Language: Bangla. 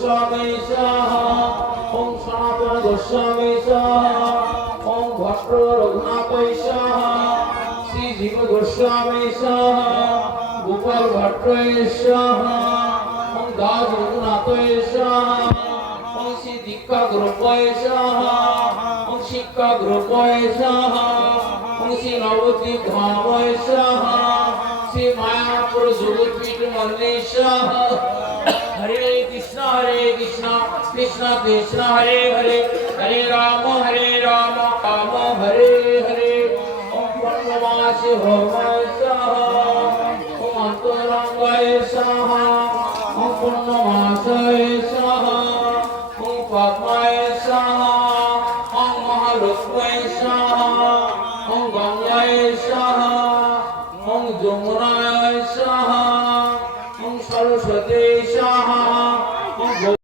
গোস্বামী সাহা ওম সনাতন গোস্বামী সাহা ওম ভট্ট রঘুনাথ সাহা শ্রী জীব গোস্বামী সাহা গোপাল ভট্ট সাহা ওম দাস রঘুনাথ সাহা ওম শ্রী দীক্ষা গ্রুপ সাহা ওম শিক্ষা গ্রুপ সাহা ওম শ্রী নবদ্বীপ ধাম সাহা শ্রী মায়াপুর যোগপীঠ মন্দির সাহা हरे कृष्णा कृष्ण कृष्ण हरे हरे हरे राम राम हरे हरे ओम प्रणवासि होम